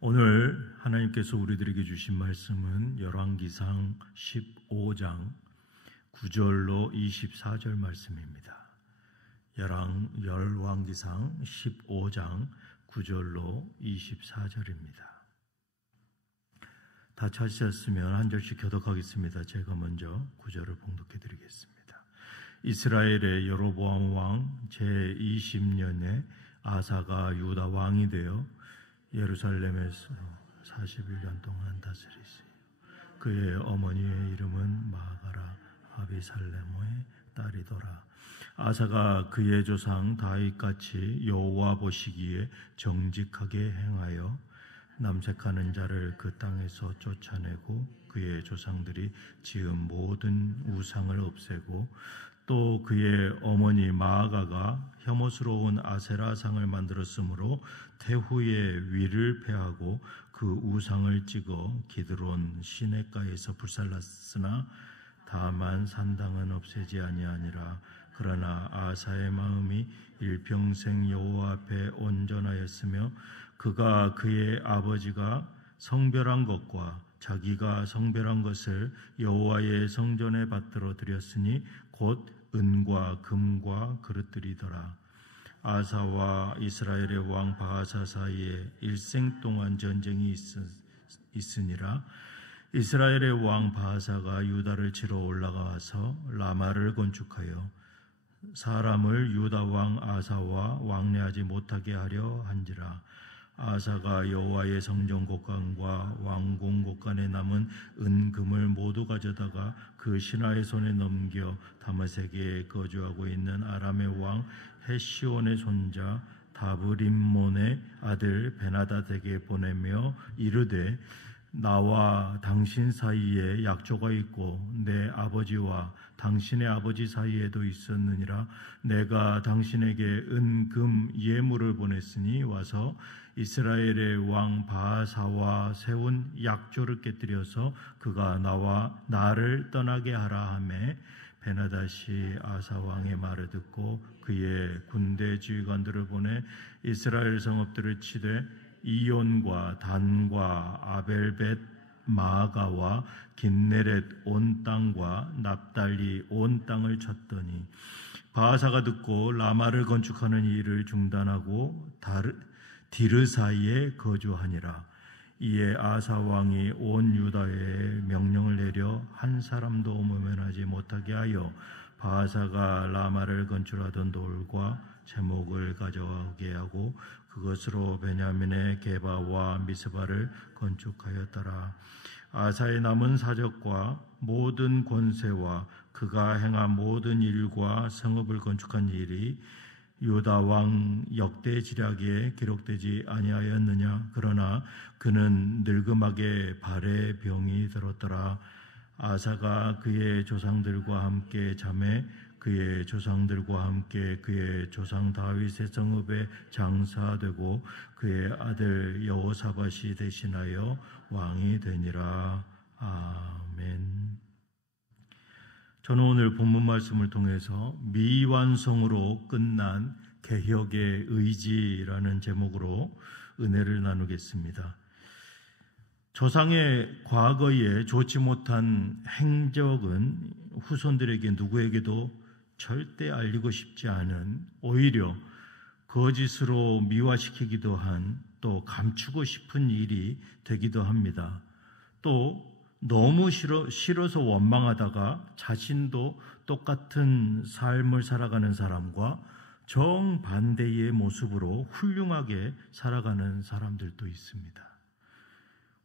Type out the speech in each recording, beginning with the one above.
오늘 하나님께서 우리들에게 주신 말씀은 열왕기상 15장 9절로 24절 말씀입니다. 열왕기상 15장 9절로 24절입니다. 다 찾으셨으면 한 절씩 교독하겠습니다. 제가 먼저 9절을 봉독해 드리겠습니다. 이스라엘의 여로보암 왕 제20년에 아사가 유다 왕이 되어 예루살렘에서 41년 동안 다스리시오. 그의 어머니의 이름은 마가라 아비살레모의 딸이더라. 아사가 그의 조상 다윗같이 여호와 보시기에 정직하게 행하여 남색하는 자를 그 땅에서 쫓아내고 그의 조상들이 지은 모든 우상을 없애고 또 그의 어머니 마아가가 혐오스러운 아세라상을 만들었으므로 태후의 위를 폐하고 그 우상을 찍어 기드론 시냇가에서 불살랐으나 다만 산당은 없애지 아니하니라. 그러나 아사의 마음이 일평생 여호와 앞에 온전하였으며 그가 그의 아버지가 성별한 것과 자기가 성별한 것을 여호와의 성전에 받들어 드렸으니 곧 은과 금과 그릇들이더라. 아사와 이스라엘의 왕 바하사 사이에 일생 동안 전쟁이 있으니라. 이스라엘의 왕 바하사가 유다를 치러 올라가서 라마를 건축하여 사람을 유다 왕 아사와 왕래하지 못하게 하려 한지라. 아사가 여호와의 성전 곳간과 왕궁 곳간에 남은 은금을 모두 가져다가 그 신하의 손에 넘겨 다메섹에 거주하고 있는 아람의 왕 헤시온의 손자 다브림몬의 아들 베나다덱에게 보내며 이르되 나와 당신 사이에 약조가 있고 내 아버지와 당신의 아버지 사이에도 있었느니라. 내가 당신에게 은금 예물을 보냈으니 와서 이스라엘의 왕 바하사와 세운 약조를 깨뜨려서 그가 나와 나를 떠나게 하라 하매 베나닷이 아사 왕의 말을 듣고 그의 군대 지휘관들을 보내 이스라엘 성읍들을 치되 이온과 단과 아벨벳 마아가와 긴네렛 온 땅과 납달리 온 땅을 쳤더니 바하사가 듣고 라마를 건축하는 일을 중단하고 디르사이에 거주하니라. 이에 아사 왕이 온 유다에 명령을 내려 한 사람도 모면하지 못하게 하여 바하사가 라마를 건축하던 돌과 제목을 가져오게 하고 그것으로 베냐민의 게바와 미스바를 건축하였더라. 아사의 남은 사적과 모든 권세와 그가 행한 모든 일과 성읍을 건축한 일이 유다 왕 역대지략에 기록되지 아니하였느냐. 그러나 그는 늙음하게 발에 병이 들었더라. 아사가 그의 조상들과 함께 잠에 그의 조상들과 함께 그의 조상 다윗의 성읍에 장사되고 그의 아들 여호사밧이 대신하여 왕이 되니라. 아멘. 저는 오늘 본문 말씀을 통해서 미완성으로 끝난 개혁의 의지라는 제목으로 은혜를 나누겠습니다. 조상의 과거에 좋지 못한 행적은 후손들에게 누구에게도 절대 알리고 싶지 않은, 오히려 거짓으로 미화시키기도 한, 또 감추고 싶은 일이 되기도 합니다. 또 너무 싫어서 원망하다가 자신도 똑같은 삶을 살아가는 사람과 정반대의 모습으로 훌륭하게 살아가는 사람들도 있습니다.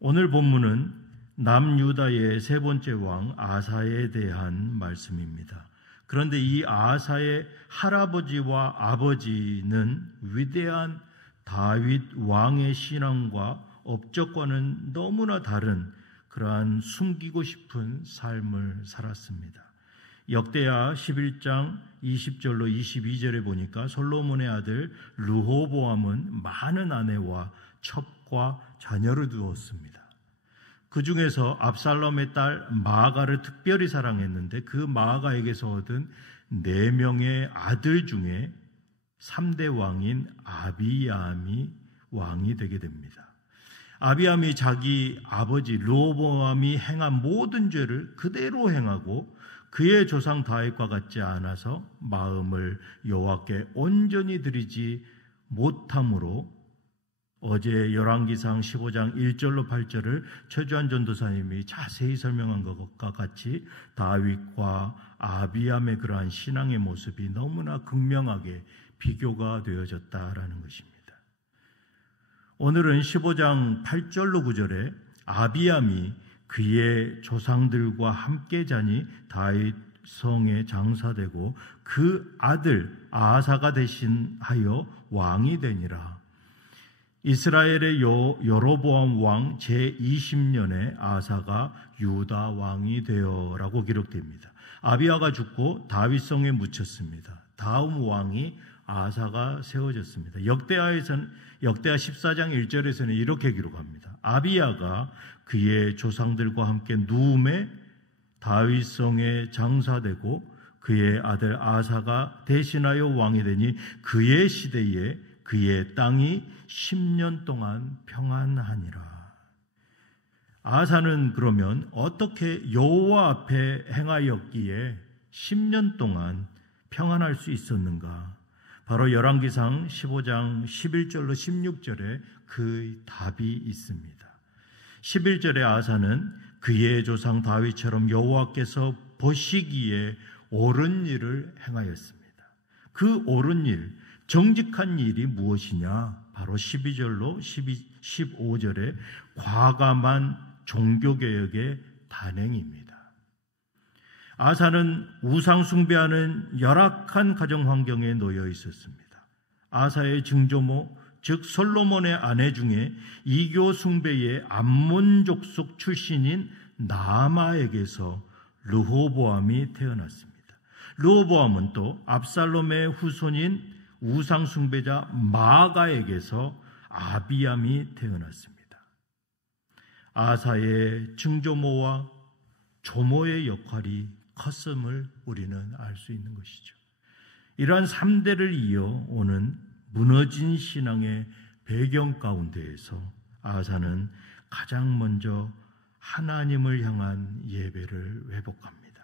오늘 본문은 남유다의 세 번째 왕 아사에 대한 말씀입니다. 그런데 이 아사의 할아버지와 아버지는 위대한 다윗 왕의 신앙과 업적과는 너무나 다른 그러한 숨기고 싶은 삶을 살았습니다. 역대하 11장 20절로 22절에 보니까 솔로몬의 아들 르호보암은 많은 아내와 첩과 자녀를 두었습니다. 그 중에서 압살롬의 딸 마아가를 특별히 사랑했는데 그 마아가에게서 얻은 4명의 아들 중에 3대 왕인 아비야함이 왕이 되게 됩니다. 아비암이 자기 아버지 르호보암이 행한 모든 죄를 그대로 행하고 그의 조상 다윗과 같지 않아서 마음을 여호와께 온전히 드리지 못함으로 어제 열왕기상 15장 1절로 8절을 최주한 전도사님이 자세히 설명한 것과 같이 다윗과 아비암의 그러한 신앙의 모습이 너무나 극명하게 비교가 되어졌다라는 것입니다. 오늘은 15장 8절로 9절에 아비암이 그의 조상들과 함께 자니 다윗 성에 장사되고 그 아들 아하사가 대신하여 왕이 되니라. 이스라엘의 여로보암 왕 제20년에 아하사가 유다 왕이 되어라고 기록됩니다. 아비야가 죽고 다윗성에 묻혔습니다. 다음 왕이 아하사가 세워졌습니다. 역대하 14장 1절에서는 이렇게 기록합니다. 아비야가 그의 조상들과 함께 누움에 다윗성에 장사되고 그의 아들 아하사가 대신하여 왕이 되니 그의 시대에 그의 땅이 10년 동안 평안하니라. 아하사는 그러면 어떻게 여호와 앞에 행하였기에 10년 동안 평안할 수 있었는가? 바로 열왕기상 15장 11절로 16절에 그 답이 있습니다. 11절에 아하사는 그의 조상 다윗처럼 여호와께서 보시기에 옳은 일을 행하였습니다. 그 옳은 일, 정직한 일이 무엇이냐? 바로 12절로 15절에 과감한 종교개혁의 단행입니다. 아하사는 우상 숭배하는 열악한 가정 환경에 놓여 있었습니다. 아하사의 증조모, 즉 솔로몬의 아내 중에 이교 숭배의 암몬 족속 출신인 나아마에게서 르호보암이 태어났습니다. 르호보암은 또 압살롬의 후손인 우상 숭배자 마아가에게서 아비암이 태어났습니다. 아하사의 증조모와 조모의 역할이 컸음을 우리는 알 수 있는 것이죠. 이러한 3대를 이어오는 무너진 신앙의 배경 가운데에서 아하사는 가장 먼저 하나님을 향한 예배를 회복합니다.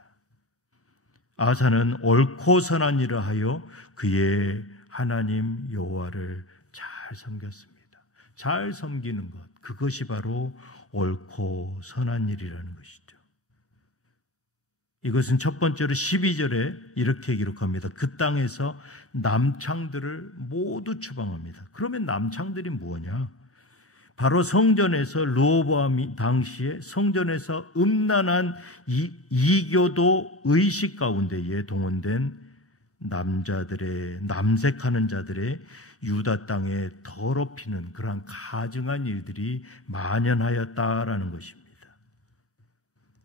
아하사는 옳고 선한 일을 하여 그의 하나님 여호와를 잘 섬겼습니다. 잘 섬기는 것, 그것이 바로 옳고 선한 일이라는 것이죠. 이것은 첫 번째로 12절에 이렇게 기록합니다. 그 땅에서 남창들을 모두 추방합니다. 그러면 남창들이 뭐냐? 바로 성전에서 르호보암이 당시에 성전에서 음란한 이교도 의식 가운데에 동원된 남자들의 남색하는 자들의 유다 땅에 더럽히는 그러한 가증한 일들이 만연하였다라는 것입니다.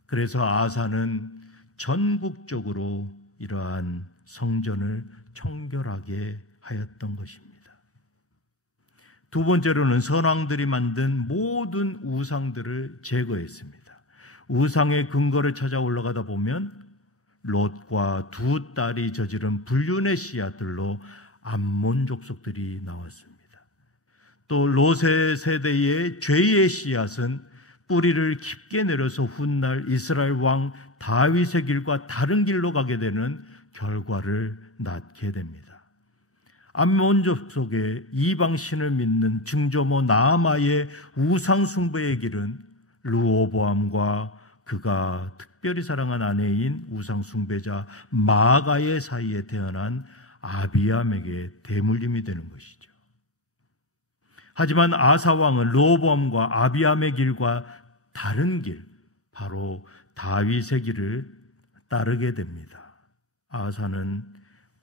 그래서 아하사는 전국적으로 이러한 성전을 청결하게 하였던 것입니다. 두 번째로는 선왕들이 만든 모든 우상들을 제거했습니다. 우상의 근거를 찾아 올라가다 보면 롯과 두 딸이 저지른 불륜의 씨앗들로 암몬 족속들이 나왔습니다. 또 롯의 세대의 죄의 씨앗은 뿌리를 깊게 내려서 훗날 이스라엘 왕 다윗의 길과 다른 길로 가게 되는 결과를 낳게 됩니다. 암몬 족속의 이방신을 믿는 증조모 나아마의 우상 숭배의 길은 르호보암과 그가 특별히 사랑한 아내인 우상 숭배자 마아가의 사이에 태어난 아비암에게 대물림이 되는 것이죠. 하지만 아사 왕은 르호보암과 아비암의 길과 다른 길, 바로 다윗의 길을 따르게 됩니다. 아사는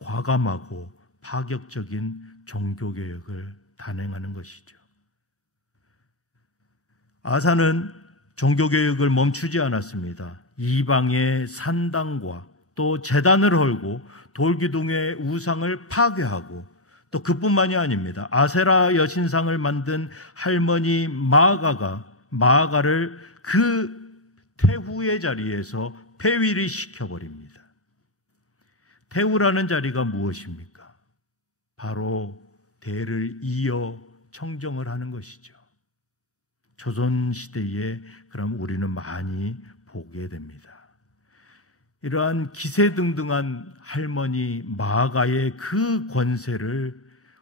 과감하고 파격적인 종교개혁을 단행하는 것이죠. 아사는 종교개혁을 멈추지 않았습니다. 이방의 산당과 또 제단을 헐고 돌기둥의 우상을 파괴하고 또 그뿐만이 아닙니다. 아세라 여신상을 만든 할머니 마아가를 그 태후의 자리에서 폐위를 시켜버립니다. 태후라는 자리가 무엇입니까? 바로 대를 이어 청정을 하는 것이죠. 조선 시대에 그럼 우리는 많이 보게 됩니다. 이러한 기세등등한 할머니 마아가의 그 권세를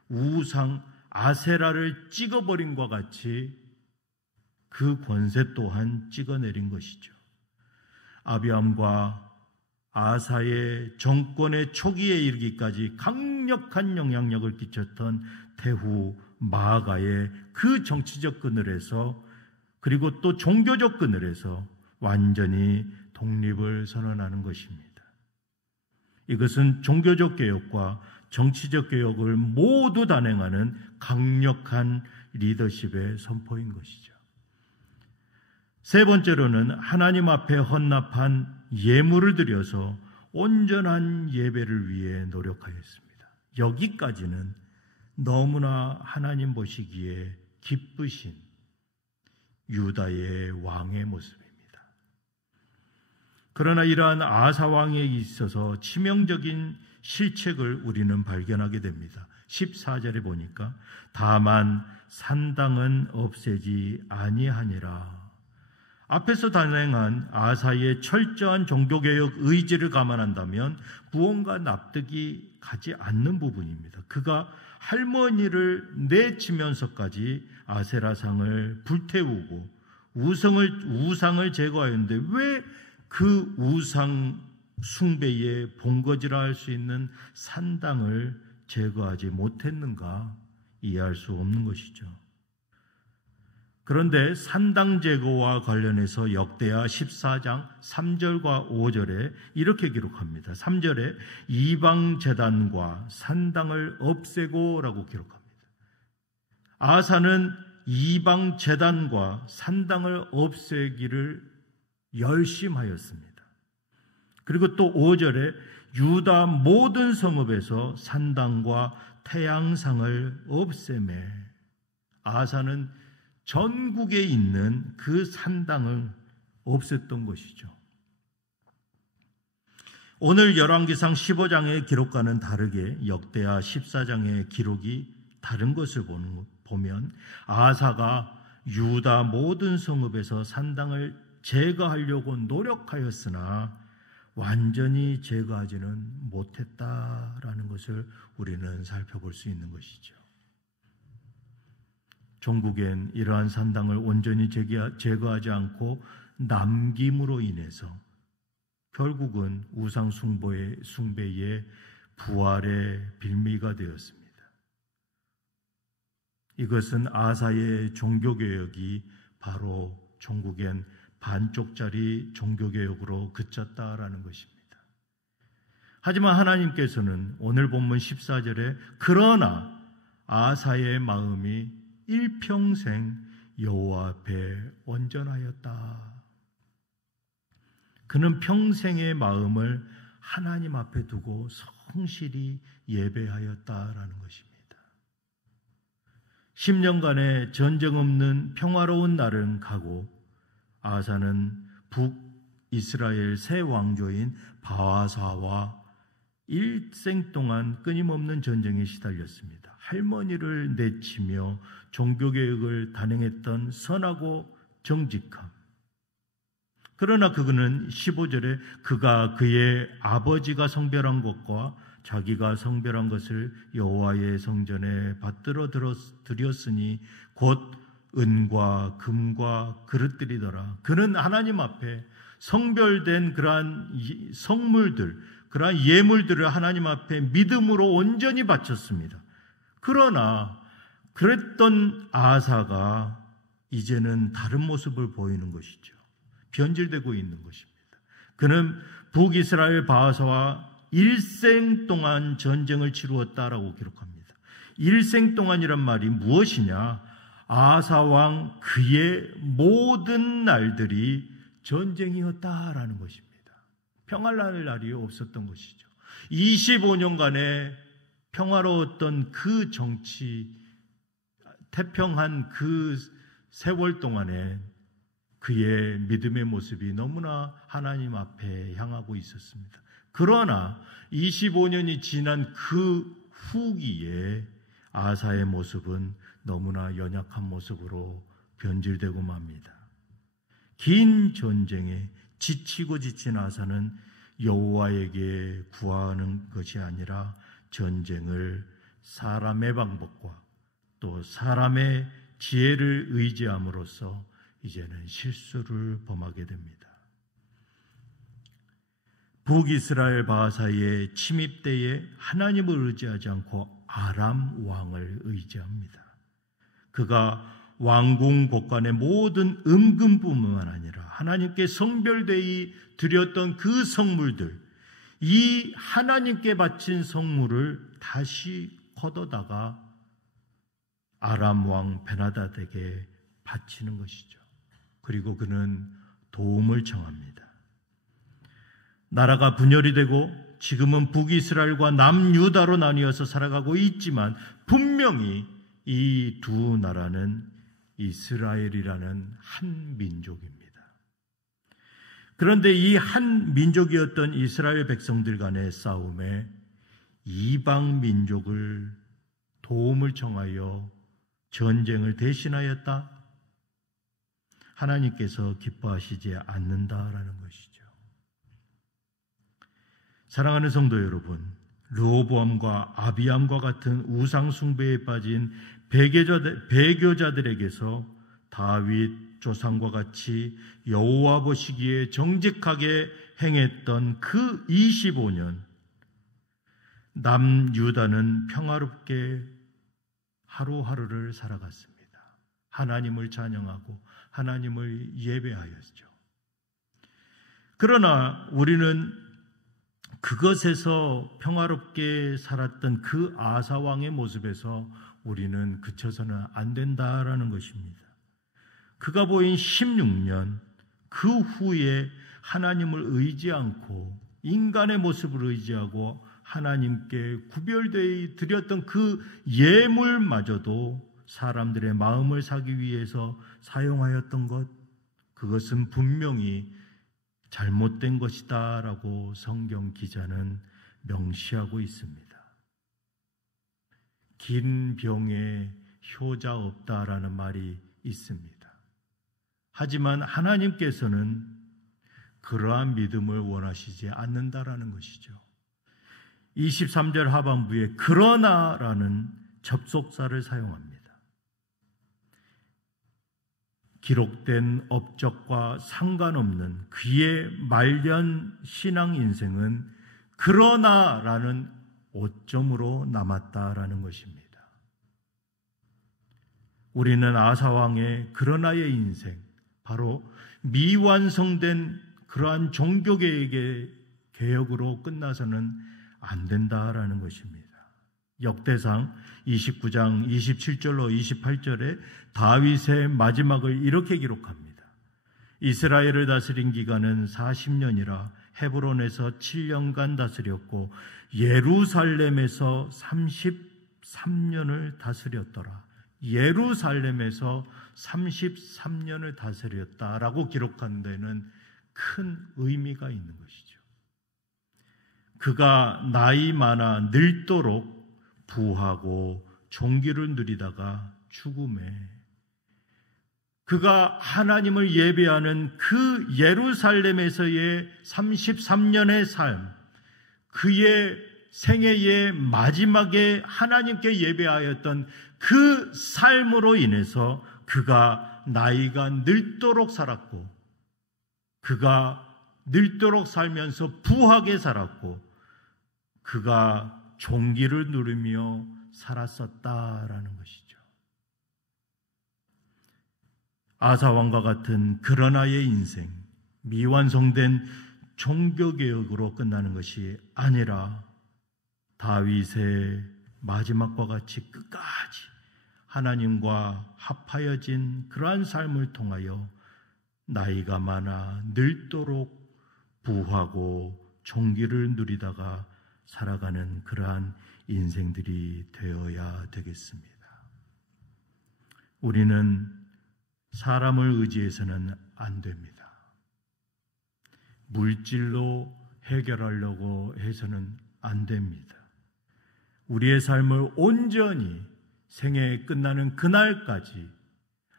우상 아세라를 찍어버린 것 같이 그 권세 또한 찍어내린 것이죠. 아비암과 아사의 정권의 초기에 이르기까지 강력한 영향력을 끼쳤던 태후 마아가의 그 정치적 그늘에서 그리고 또 종교적 그늘에서 완전히 독립을 선언하는 것입니다. 이것은 종교적 개혁과 정치적 개혁을 모두 단행하는 강력한 리더십의 선포인 것이죠. 세 번째로는 하나님 앞에 헌납한 예물을 드려서 온전한 예배를 위해 노력하였습니다. 여기까지는 너무나 하나님 보시기에 기쁘신 유다의 왕의 모습입니다. 그러나 이러한 아사 왕에 있어서 치명적인 실책을 우리는 발견하게 됩니다. 14절에 보니까 다만 산당은 없애지 아니하니라. 앞에서 단행한 아사의 철저한 종교개혁 의지를 감안한다면 무언가 납득이 가지 않는 부분입니다. 그가 할머니를 내치면서까지 아세라상을 불태우고 우상을 제거하였는데 왜 그 우상 숭배의 본거지라 할 수 있는 산당을 제거하지 못했는가 이해할 수 없는 것이죠. 그런데 산당 제거와 관련해서 역대하 14장 3절과 5절에 이렇게 기록합니다. 3절에 이방 제단과 산당을 없애고 라고 기록합니다. 아사는 이방 제단과 산당을 없애기를 열심하였습니다. 그리고 또 5절에 유다 모든 성읍에서 산당과 태양상을 없애매 아사는 전국에 있는 그 산당을 없앴던 것이죠. 오늘 열왕기상 15장의 기록과는 다르게 역대하 14장의 기록이 다른 것을 보면 아사가 유다 모든 성읍에서 산당을 제거하려고 노력하였으나 완전히 제거하지는 못했다라는 것을 우리는 살펴볼 수 있는 것이죠. 종국엔 이러한 산당을 온전히 제거하지 않고 남김으로 인해서 결국은 우상 숭배의 부활의 빌미가 되었습니다. 이것은 아사의 종교개혁이 바로 종국엔 반쪽짜리 종교개혁으로 그쳤다라는 것입니다. 하지만 하나님께서는 오늘 본문 14절에 그러나 아사의 마음이 일평생 여호와 앞에 온전하였다. 그는 평생의 마음을 하나님 앞에 두고 성실히 예배하였다라는 것입니다. 10년간의 전쟁 없는 평화로운 날은 가고 아사는 북이스라엘 새 왕조인 바하사와 일생 동안 끊임없는 전쟁에 시달렸습니다. 할머니를 내치며 종교개혁을 단행했던 선하고 정직함. 그러나 그는 15절에 그가 그의 아버지가 성별한 것과 자기가 성별한 것을 여호와의 성전에 받들어 드렸으니 곧 은과 금과 그릇들이더라. 그는 하나님 앞에 성별된 그러한 성물들, 그러한 예물들을 하나님 앞에 믿음으로 온전히 바쳤습니다. 그러나 그랬던 아사가 이제는 다른 모습을 보이는 것이죠. 변질되고 있는 것입니다. 그는 북이스라엘 바하사와 일생 동안 전쟁을 치루었다라고 기록합니다. 일생 동안이란 말이 무엇이냐? 아사왕 그의 모든 날들이 전쟁이었다라는 것입니다. 평안할 날이 없었던 것이죠. 25년간의 평화로웠던 그 정치, 태평한 그 세월 동안에 그의 믿음의 모습이 너무나 하나님 앞에 향하고 있었습니다. 그러나 25년이 지난 그 후기에 아사의 모습은 너무나 연약한 모습으로 변질되고 맙니다. 긴 전쟁에 지치고 지친 아사는 여호와에게 구하는 것이 아니라 전쟁을 사람의 방법과 또 사람의 지혜를 의지함으로써 이제는 실수를 범하게 됩니다. 북이스라엘 바하사의 침입 때에 하나님을 의지하지 않고 아람 왕을 의지합니다. 그가 왕궁 곳간의 모든 은금뿐만 아니라 하나님께 성별되이 드렸던 그 성물들, 이 하나님께 바친 성물을 다시 걷어다가 아람 왕 베나닷에게 바치는 것이죠. 그리고 그는 도움을 청합니다. 나라가 분열이 되고 지금은 북이스라엘과 남유다로 나뉘어서 살아가고 있지만 분명히 이 두 나라는 이스라엘이라는 한 민족입니다. 그런데 이 한 민족이었던 이스라엘 백성들 간의 싸움에 이방 민족을 도움을 청하여 전쟁을 대신하였다? 하나님께서 기뻐하시지 않는다라는 것이죠. 사랑하는 성도 여러분, 르호보암과 아비암과 같은 우상 숭배에 빠진 배교자들에게서 다윗 조상과 같이 여호와 보시기에 정직하게 행했던 그 25년, 남유다는 평화롭게 하루하루를 살아갔습니다. 하나님을 찬양하고 하나님을 예배하였죠. 그러나 우리는 그것에서 평화롭게 살았던 그 아사 왕의 모습에서 우리는 그쳐서는 안 된다라는 것입니다. 그가 보인 16년, 그 후에 하나님을 의지 않고 인간의 모습을 의지하고 하나님께 구별되어 드렸던 그 예물마저도 사람들의 마음을 사기 위해서 사용하였던 것, 그것은 분명히 잘못된 것이다 라고 성경 기자는 명시하고 있습니다. 긴 병에 효자 없다라는 말이 있습니다. 하지만 하나님께서는 그러한 믿음을 원하시지 않는다라는 것이죠. 23절 하반부에 그러나라는 접속사를 사용합니다. 기록된 업적과 상관없는 그의 말년 신앙 인생은 그러나라는 오점으로 남았다라는 것입니다. 우리는 아사왕의 그러나의 인생, 바로 미완성된 그러한 종교개혁의 개혁으로 끝나서는 안 된다라는 것입니다. 역대상 29장 27절로 28절에 다윗의 마지막을 이렇게 기록합니다. 이스라엘을 다스린 기간은 40년이라 헤브론에서 7년간 다스렸고 예루살렘에서 33년을 다스렸더라. 예루살렘에서 33년을 다스렸다라고 기록한 데는 큰 의미가 있는 것이죠. 그가 나이 많아 늙도록 부하고 존귀를 누리다가 죽음에 그가 하나님을 예배하는 그 예루살렘에서의 33년의 삶, 그의 생애의 마지막에 하나님께 예배하였던 그 삶으로 인해서 그가 나이가 늙도록 살았고, 그가 늙도록 살면서 부하게 살았고, 그가 존귀를 누리며 살았었다라는 것이죠. 아사왕과 같은 그러나의 인생, 미완성된 종교개혁으로 끝나는 것이 아니라 다윗의 마지막과 같이 끝까지 하나님과 합하여진 그러한 삶을 통하여 나이가 많아 늙도록 부하고 존귀를 누리다가 살아가는 그러한 인생들이 되어야 되겠습니다. 우리는 사람을 의지해서는 안 됩니다. 물질로 해결하려고 해서는 안 됩니다. 우리의 삶을 온전히 생애 끝나는 그날까지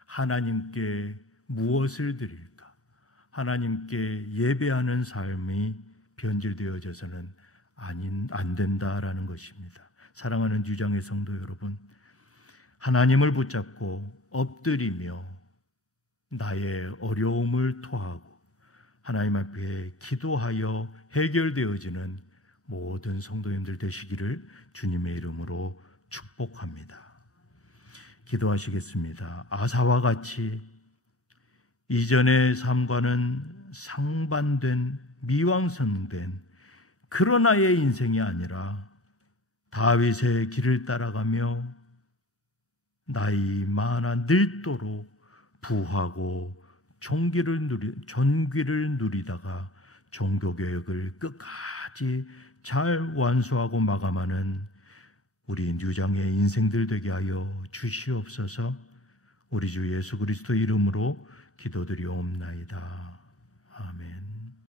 하나님께 무엇을 드릴까? 하나님께 예배하는 삶이 변질되어져서는 안 된다라는 것입니다. 사랑하는 유장의 성도 여러분, 하나님을 붙잡고 엎드리며 나의 어려움을 토하고 하나님 앞에 기도하여 해결되어지는 모든 성도님들 되시기를 주님의 이름으로 축복합니다. 기도하시겠습니다. 아사와 같이 이전의 삶과는 상반된 미완성된 그런 나의 인생이 아니라 다윗의 길을 따라가며 나이 많아 늙도록 부하고 존귀를 누리다가 종교개혁을 끝까지 잘 완수하고 마감하는 우리 유장의 인생들 되게 하여 주시옵소서. 우리 주 예수 그리스도 이름으로 기도드리옵나이다.